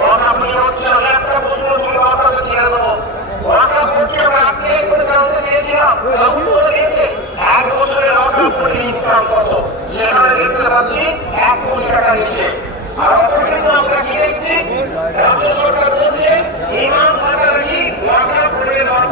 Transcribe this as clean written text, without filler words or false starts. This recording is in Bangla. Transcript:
ওয়াকা নিয়ে হচ্ছে আমি একটা প্রশ্ন তুলে আপনাদের ছেড়ে দেবো। ওয়াকা করছে আমরা আজকে করে জানতে চেয়েছিলাম, উত্তর দিয়েছে 1 বছরের ওয়াকা করে ইনকাম কত, সেখানে দেখতে পাচ্ছি 1 কোটি টাকা নিচ্ছে। আর অপরদিকে আমরা কি দেখছি, রাজ্য সরকার বলছে ইমাম থাকা নাকি ওয়াকা করে দেওয়ার